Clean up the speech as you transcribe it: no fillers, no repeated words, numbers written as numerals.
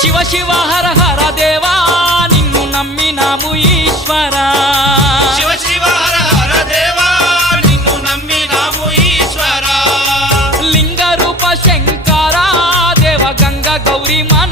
శివ శివ హర హర దేవా నిన్ను నమ్మినాము ఈశ్వరా శివ శివ హర హర దేవా నిన్ను నమ్మినాము ఈశ్వరా లింగ రూప శంకరా దేవ గంగ గౌరీ